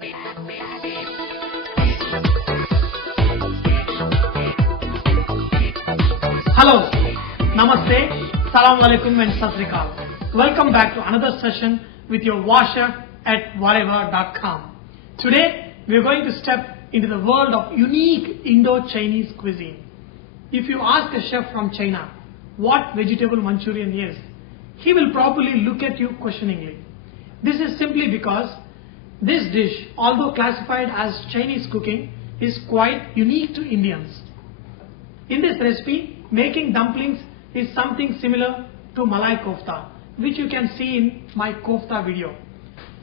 Hello, Namaste, Salam Alaikum and Sat Sri Akal. Welcome back to another session with your washer at whatever.com. Today we are going to step into the world of unique Indo-Chinese cuisine. If you ask a chef from China what vegetable Manchurian is, he will probably look at you questioningly. This is simply because this dish, although classified as Chinese cooking, is quite unique to Indians. In this recipe, making dumplings is something similar to Malai Kofta, which you can see in my Kofta video.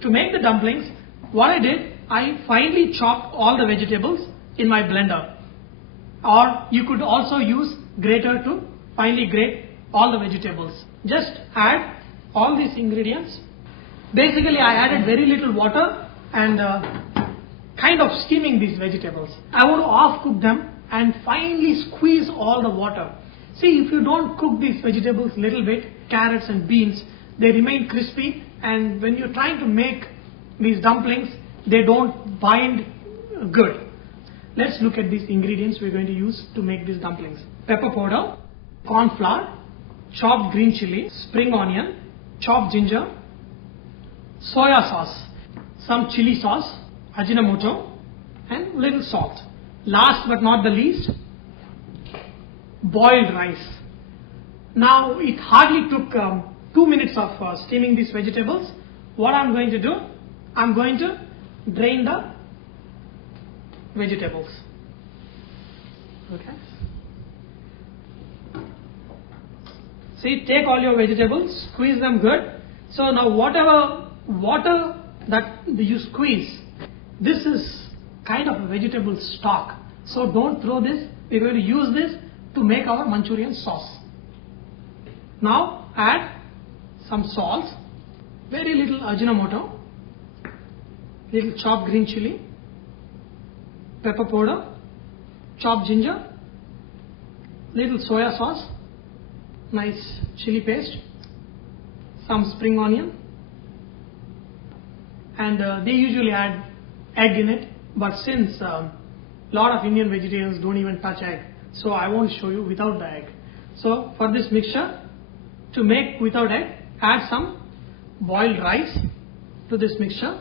To make the dumplings, what I did, I finely chopped all the vegetables in my blender. Or you could also use grater to finely grate all the vegetables. Just add all these ingredients. Basically, I added very little water and kind of steaming these vegetables. I want to off cook them and finely squeeze all the water. See, if you don't cook these vegetables little bit, carrots and beans, they remain crispy, and when you're trying to make these dumplings, they don't bind good. Let's look at these ingredients we're going to use to make these dumplings. Pepper powder, corn flour, chopped green chili, spring onion, chopped ginger, soya sauce, some chili sauce, Ajinomoto, and little salt. Last but not the least, boiled rice. Now it hardly took 2 minutes of steaming these vegetables. What I'm going to do, I'm going to drain the vegetables. Okay. See, take all your vegetables, squeeze them good. So now whatever water that you squeeze, this is kind of a vegetable stock. So don't throw this. We're going to use this to make our Manchurian sauce. Now add some salt, very little Ajinomoto, little chopped green chili, pepper powder, chopped ginger, little soya sauce, nice chili paste, some spring onion, and they usually add egg in it, but since a lot of Indian vegetarians don't even touch egg, so I won't show you without the egg. So for this mixture, to make without egg, add some boiled rice to this mixture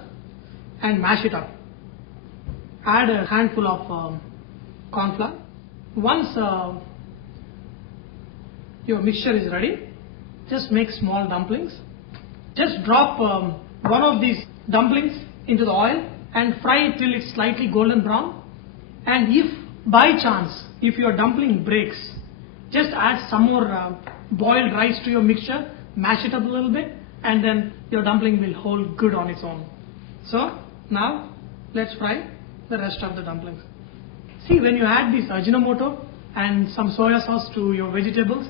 and mash it up. Add a handful of corn flour. Once your mixture is ready, just make small dumplings. Just drop one of these dumplings into the oil and fry it till it's slightly golden brown. And if by chance, if your dumpling breaks, just add some more boiled rice to your mixture, mash it up a little bit, and then your dumpling will hold good on its own. So now let's fry the rest of the dumplings. See, when you add this Ajinomoto and some soya sauce to your vegetables,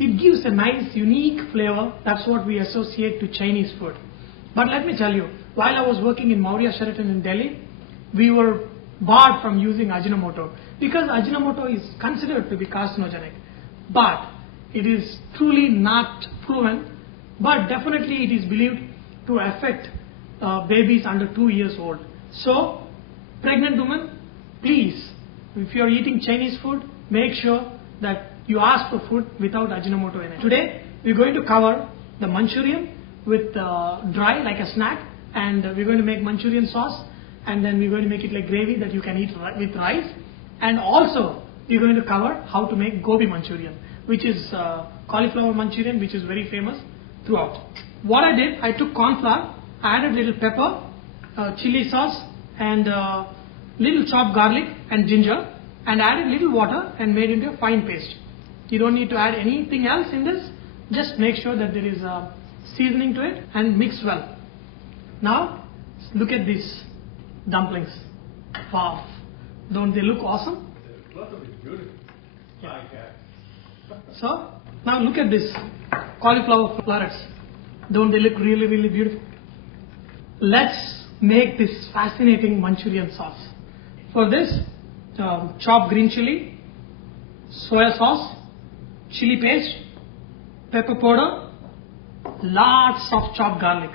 it gives a nice unique flavor. That's what we associate to Chinese food. But let me tell you, while I was working in Maurya Sheraton in Delhi, we were barred from using Ajinomoto because Ajinomoto is considered to be carcinogenic. But it is truly not proven, but definitely it is believed to affect babies under 2 years old. So, pregnant women, please, if you are eating Chinese food, make sure that you ask for food without Ajinomoto in it. Today, we are going to cover the Manchurian with dry like a snack, and we're going to make Manchurian sauce, and then we're going to make it like gravy that you can eat with rice. And also, we're going to cover how to make Gobi Manchurian, which is cauliflower Manchurian, which is very famous throughout. What I did, I took corn flour, added little pepper, chili sauce, and little chopped garlic and ginger, and added little water and made into a fine paste. You don't need to add anything else in this. Just make sure that there is a seasoning to it and mix well. Now, look at these dumplings. Wow. Don't they look awesome? Yeah. So, now look at this cauliflower florets. Don't they look really, really beautiful? Let's make this fascinating Manchurian sauce. For this, chopped green chili, soya sauce, chili paste, pepper powder, lots of chopped garlic,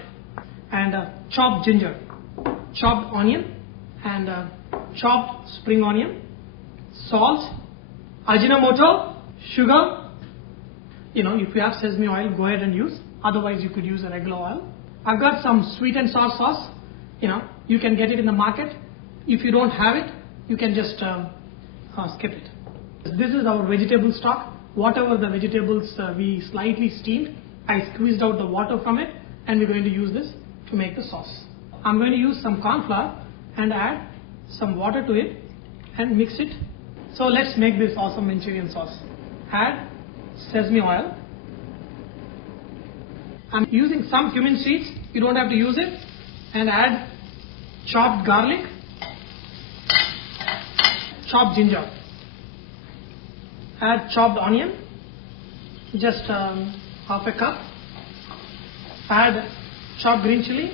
and chopped ginger, chopped onion and chopped spring onion, salt, Ajinomoto, sugar. You know, if you have sesame oil, go ahead and use. Otherwise, you could use a regular oil. I've got some sweet and sour sauce. You know, you can get it in the market. If you don't have it, you can just skip it. This is our vegetable stock. Whatever the vegetables we slightly steamed, I squeezed out the water from it, and we're going to use this to make the sauce. I'm going to use some corn flour and add some water to it and mix it. So let's make this awesome Manchurian sauce. Add sesame oil. I'm using some cumin seeds. You don't have to use it. And add chopped garlic, chopped ginger. Add chopped onion, just half a cup. Add chopped green chili,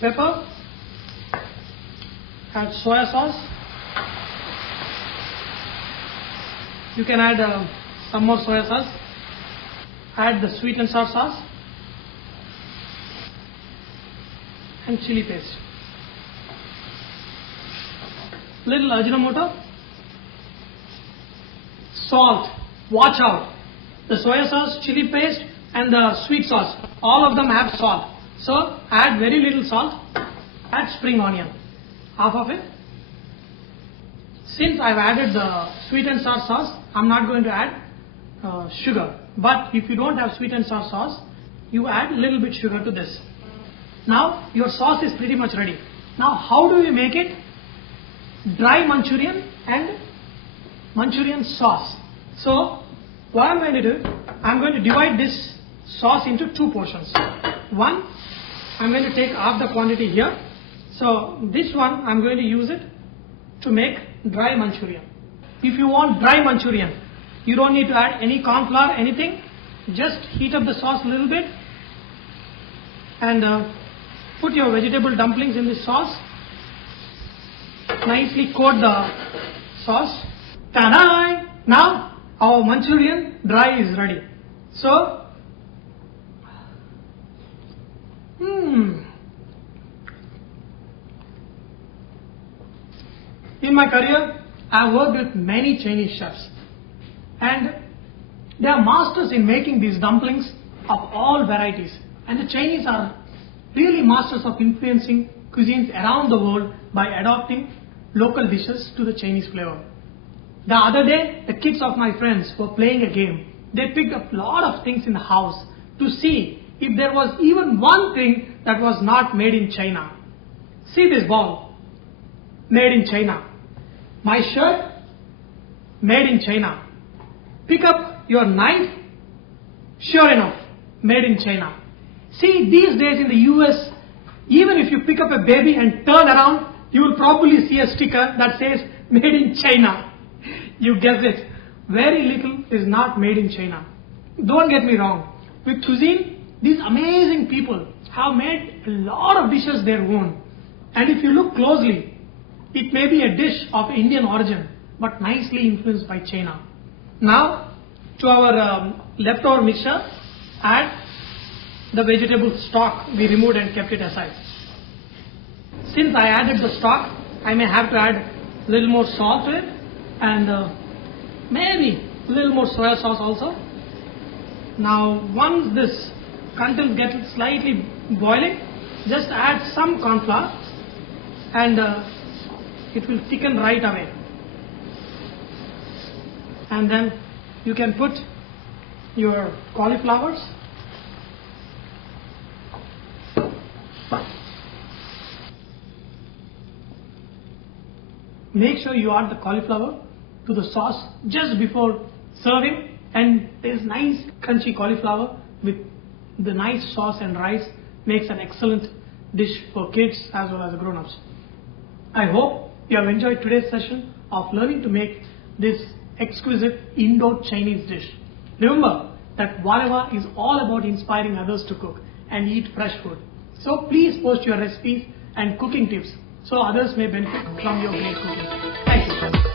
pepper. Add soya sauce. You can add some more soya sauce. Add the sweet and sour sauce and chili paste. Little Ajinomoto. Salt. Watch out. The soya sauce, chili paste and the sweet sauce, all of them have salt. So add very little salt. Add spring onion, half of it. Since I've added the sweet and sour sauce, I'm not going to add sugar. But if you don't have sweet and sour sauce, you add a little bit sugar to this. Now your sauce is pretty much ready. Now how do we make it? Dry Manchurian and Manchurian sauce. So what I'm going to do, I'm going to divide this sauce into two portions. One, I'm going to take half the quantity here. So this one, I'm going to use it to make dry Manchurian. If you want dry Manchurian, you don't need to add any corn flour, anything. Just heat up the sauce a little bit and put your vegetable dumplings in this sauce. Nicely coat the sauce. Ta-da! Now our Manchurian dry is ready. So, in my career, I have worked with many Chinese chefs, and they are masters in making these dumplings of all varieties. And the Chinese are really masters of influencing cuisines around the world by adopting local dishes to the Chinese flavor. The other day, the kids of my friends were playing a game. They picked up a lot of things in the house to see if there was even one thing that was not made in China. See this ball, made in China. My shirt, made in China. Pick up your knife, sure enough, made in China. See, these days in the US, even if you pick up a baby and turn around, you will probably see a sticker that says made in China. You guessed it. Very little is not made in China. Don't get me wrong. With cuisine, these amazing people have made a lot of dishes their own. And if you look closely, it may be a dish of Indian origin, but nicely influenced by China. Now, to our leftover mixture, add the vegetable stock we removed and kept it aside. Since I added the stock, I may have to add a little more salt to it and maybe a little more soya sauce also. Now, once this content gets slightly boiling, just add some corn flour and it will thicken right away. And then you can put your cauliflowers. Make sure you add the cauliflower to the sauce just before serving, and this nice crunchy cauliflower with the nice sauce and rice makes an excellent dish for kids as well as the grown-ups. I hope you have enjoyed today's session of learning to make this exquisite Indo-Chinese dish. Remember that Vareva is all about inspiring others to cook and eat fresh food. So please post your recipes and cooking tips so others may benefit from your great cooking. Thank you.